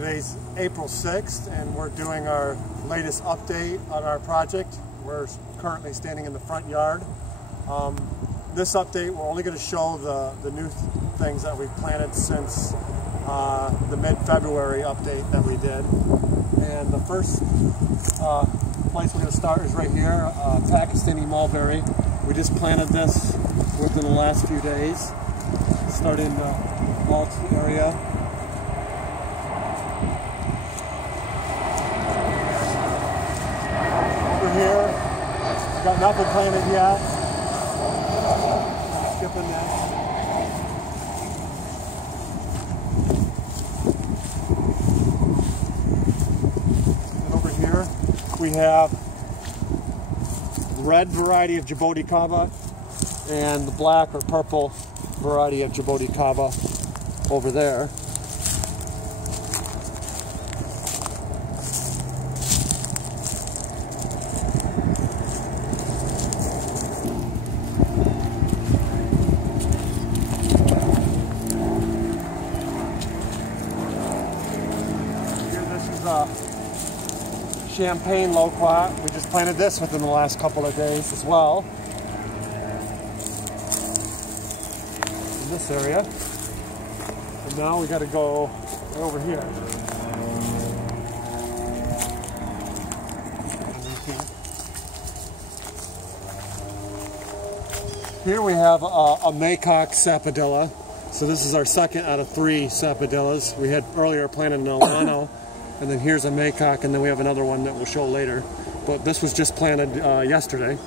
Today's April 6th and we're doing our latest update on our project. We're currently standing in the front yard. This update, we're only going to show the new things that we've planted since the mid-February update that we did. And the first place we're going to start is right here, Pakistani mulberry. We just planted this within the last few days. Started in the mulch area. Over here, we've got nothing planted yet. Skipping that. And over here, we have the red variety of Djibouti Kaba and the black or purple variety of Djibouti Kaba over there. Here, this is a champagne loquat. We just planted this within the last couple of days as well. This area, and now we got to go over here. Here we have a Maycock sapodilla. So this is our second out of 3 sapodillas. We had earlier planted an Alano, and then here's a Maycock, and then we have another one that we'll show later. But this was just planted yesterday.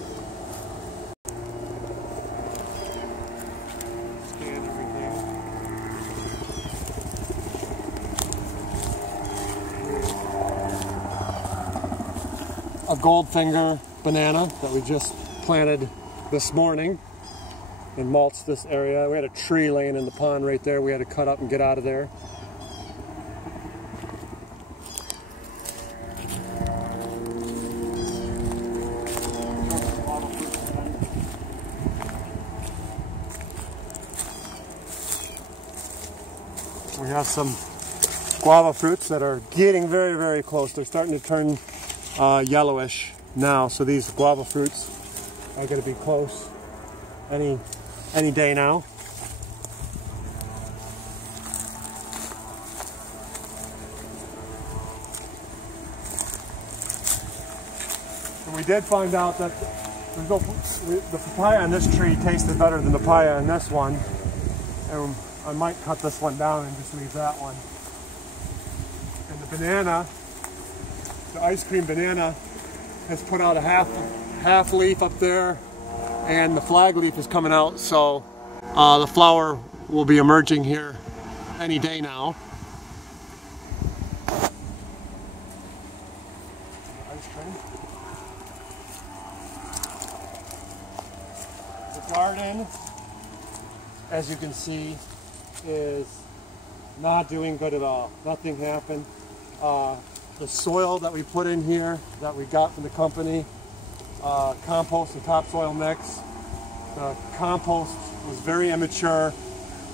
A Goldfinger banana that we just planted this morning and mulched this area. We had a tree laying in the pond right there. We had to cut up and get out of there. We have some guava fruits that are getting very, very close. They're starting to turn yellowish now, so these guava fruits are going to be close any day now. And we did find out that the papaya on this tree tasted better than the papaya on this one, and I might cut this one down and just leave that one. And the banana, the ice cream banana, has put out a half leaf up there, and the flag leaf is coming out, so the flower will be emerging here any day now. Ice cream. The garden, as you can see, is not doing good at all. Nothing happened. The soil that we put in here that we got from the company, compost and topsoil mix, the compost was very immature,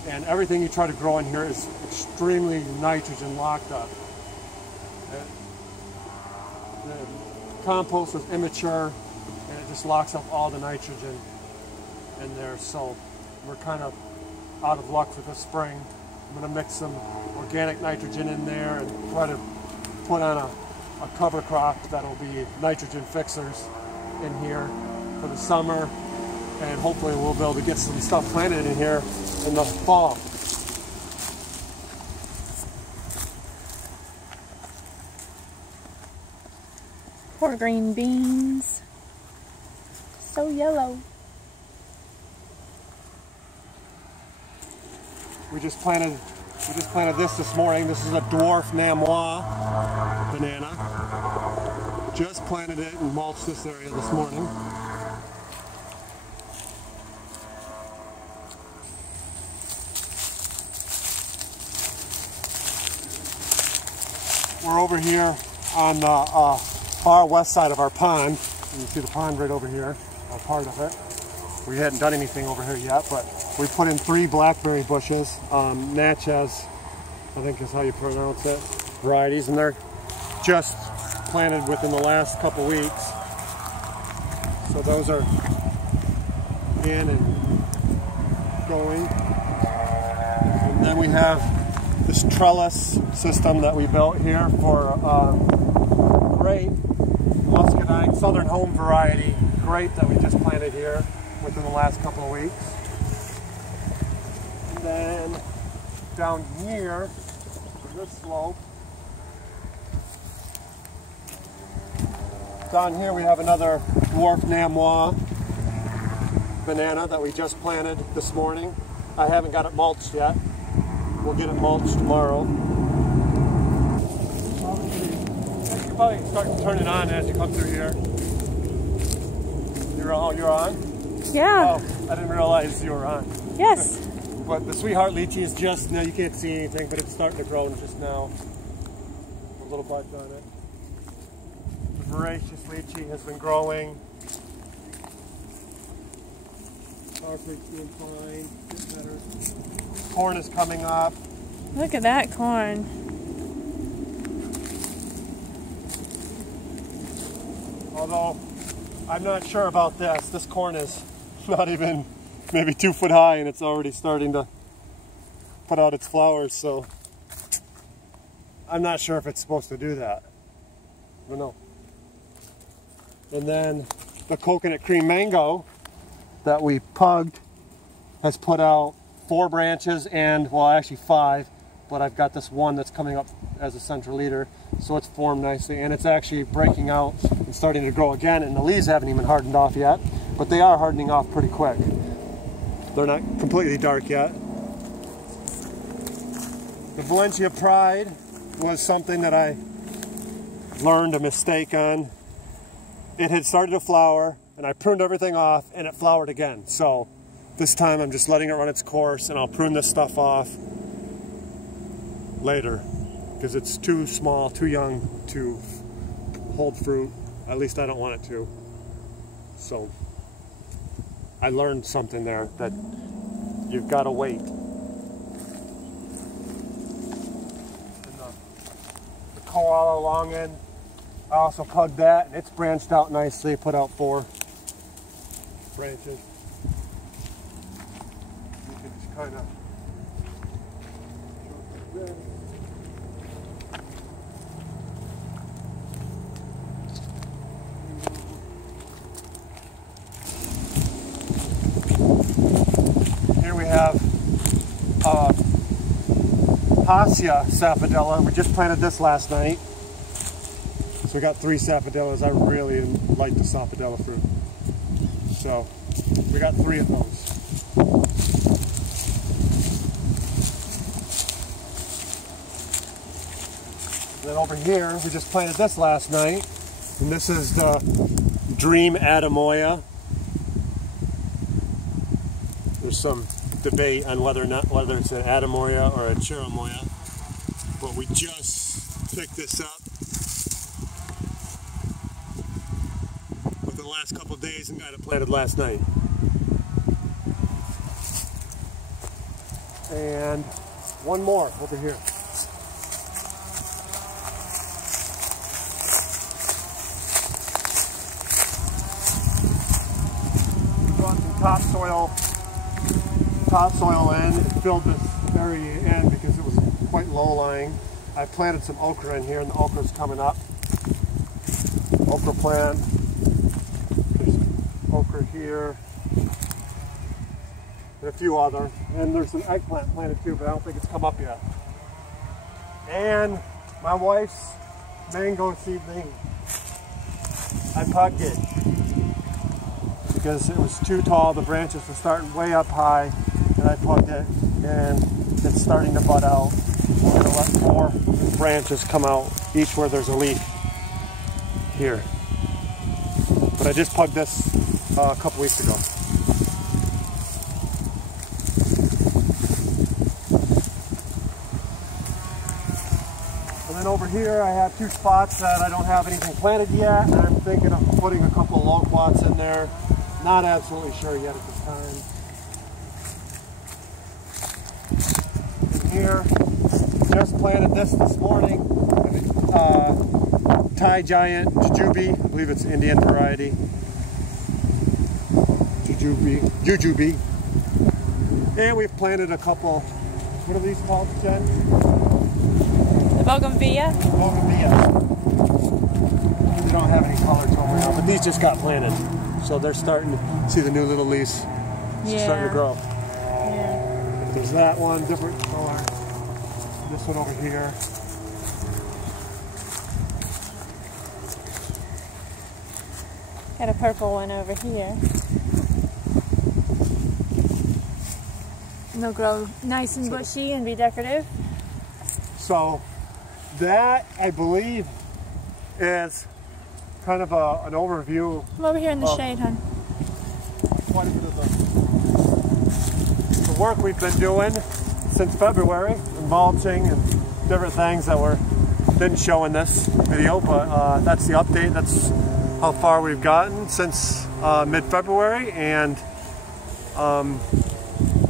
and everything you try to grow in here is extremely nitrogen locked up. The compost was immature and it just locks up all the nitrogen in there, so we're kind of out of luck for this spring. I'm going to mix some organic nitrogen in there and try to put on a cover crop that'll be nitrogen fixers in here for the summer, and hopefully we'll be able to get some stuff planted in here in the fall. Poor green beans, so yellow. We just planted this morning. This is a dwarf Namois banana. Just planted it and mulched this area this morning. We're over here on the far west side of our pond. You can see the pond right over here, a part of it. We hadn't done anything over here yet, but we put in 3 blackberry bushes. Natchez, I think is how you pronounce it. varieties, and they're just planted within the last couple weeks. So those are in and going. And then we have this trellis system that we built here for grape, muscadine, southern home variety grape that we just planted here within the last couple of weeks. And then down here, this slope, down here we have another dwarf Namois banana that we just planted this morning. I haven't got it mulched yet. We'll get it mulched tomorrow. You probably start to turn it on as you come through here. You're on? Yeah. Oh, I didn't realize you were on. Yes. But the Sweetheart lychee is just now, you can't see anything, but it's starting to grow just now. A little buds on it. The voracious lychee has been growing. Carpet's doing fine, getting better. Corn is coming up. Look at that corn. Although, I'm not sure about this. This corn is not even maybe 2 foot high, and it's already starting to put out its flowers, so I'm not sure if it's supposed to do that. I don't know. And then the coconut cream mango that we pugged has put out 4 branches and, well, actually 5, but I've got this one that's coming up as a central leader, so it's formed nicely, and it's actually breaking out and starting to grow again, and the leaves haven't even hardened off yet, but they are hardening off pretty quick. They're not completely dark yet. The Valencia Pride was something that I learned a mistake on. It had started to flower, and I pruned everything off, and it flowered again. So this time I'm just letting it run its course, and I'll prune this stuff off later because it's too small, too young to hold fruit. At least I don't want it to. So I learned something there, that you've got to wait. And the koala longin, I also plugged that, and it's branched out nicely, put out 4 branches. You can just kind of here we have Hacia sapodilla. We just planted this last night. So we got 3 sapodillas. I really like the sapodilla fruit. So we got 3 of those. Then over here, we just planted this last night. And this is the Dream Adamoya. There's some debate on whether it's an Adamoya or a Cherimoya. But we just picked this up within the last couple of days and got it planted last night. And one more over here. We brought some topsoil in and filled this area in because it was quite low-lying. I planted some okra in here, and the okra's coming up. Okra plant. There's okra here. And a few other. And there's some eggplant planted too, but I don't think it's come up yet. And my wife's mango seedling, I pugged it because it was too tall. The branches were starting way up high, and I plugged it, and it's starting to bud out. We're going to let 4 branches come out, each where there's a leaf here. But I just plugged this a couple weeks ago. And then over here I have 2 spots that I don't have anything planted yet, and I'm thinking of putting a couple of loquats in there. Not absolutely sure yet at this time. And here, just planted this morning. Thai giant jujube, I believe it's Indian variety. Jujube. And we've planted a couple, what are these called, Jen? The bougainvillea? Bougainvillea. They don't have any color to them right now, but these just got planted. So they're starting to see the new little leaves. It's starting to grow. Yeah. There's that one, different color. This one over here. Got a purple one over here. And they'll grow nice and bushy and be decorative. So that, I believe, is kind of an overview. I'm over here in the shade, hon. Quite a bit of the work we've been doing since February, mulching and different things that didn't show in this video, but that's the update. That's how far we've gotten since mid-February, and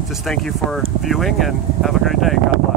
just thank you for viewing and have a great day. God bless.